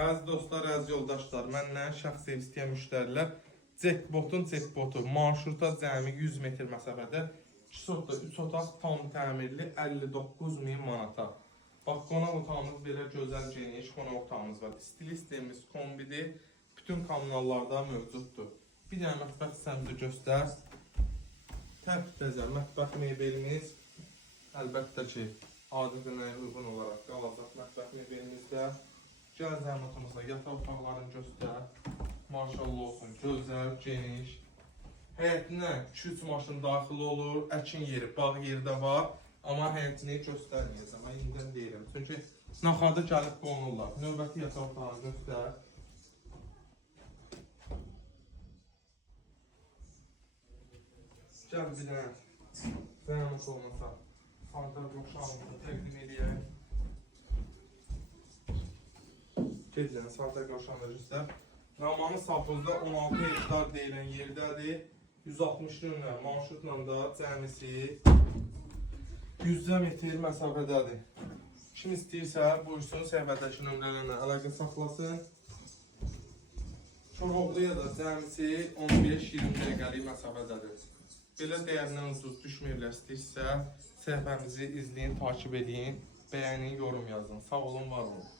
Əziz dostlar, əziz yoldaşlar, məndən şəxsi ev istəyən müştərilər Jackbotu marşruta cəmi 100 metr məsafədə 2 otaq, 3 otaq tam təmirli 59.000 manata. Bax, qonaq otağımız belə gözəl geniş qonaq otağımız var. Stilistimiz kombidir, bütün kommunallarda mövcuddur. Bir dənə mətbəx hissəmizi göstər. Təptəzər mətbəx mebelimiz əlbəttə ki, adətənə uyğun olaraq qalacaq mətbəx mebelimizdə. Gəl zəhmətimizdə yataq otaqlarını göstər. Maşallah olsun, gözəl, geniş. Həyətinə 2-3 maşın daxil olur, əkin yeri, bağ yeri də var. Amma həyətini göstərməyəcəm, mən indidən deyirəm. Çünki naxarda gəlib qonurlar. Növbəti yataq otağını göstər. Gəl bir dənə zəhmət olmasa sanitar qovşağımızı təqdim edəyək. Gedilən sanitar qovşağını göstər. Namanı Sapozda 16 hektar deyilən yerdədir. 160 nömrə marşrutla da cəmisi 100 metr məsafədədir. Kim istəyirsə, buyursun səhifədəki nömrələrlə əlaqə saxlasın. Koroğluya da cəmisi 15-20 dəqiqəlik məsafədədir. Belə dəyərindən ucuz düşməyirlər istəyirsə, səhifəmizi izləyin, takip edin, bəyənin, yorum yazın. Sağ olun, var olun.